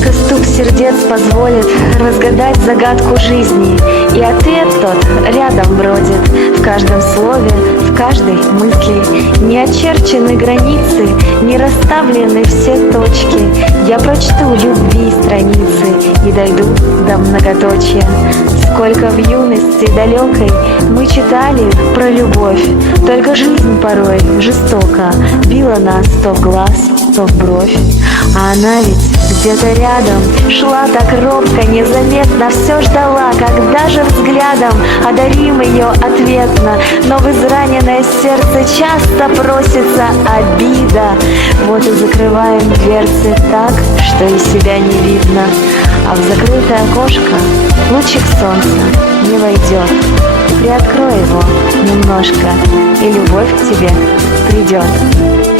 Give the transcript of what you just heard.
Только стук сердец позволит разгадать загадку жизни, и ответ тот рядом бродит в каждом слове, в каждой мысли. Не очерчены границы, не расставлены все точки. Я прочту любви страницы и дойду до многоточия. Сколько в юности далекой мы читали про любовь, только жизнь порой жестоко била нас то в глаз, то в бровь. А она ведь где-то рядом шла так робко, незаметно, все ждала, когда же взглядом одарим ее ответно. Но в израненное сердце часто просится обида. Вот и закрываем дверцы так, что и себя не видно. А в закрытое окошко лучик солнца не войдет. Приоткрой его немножко, и любовь к тебе придет.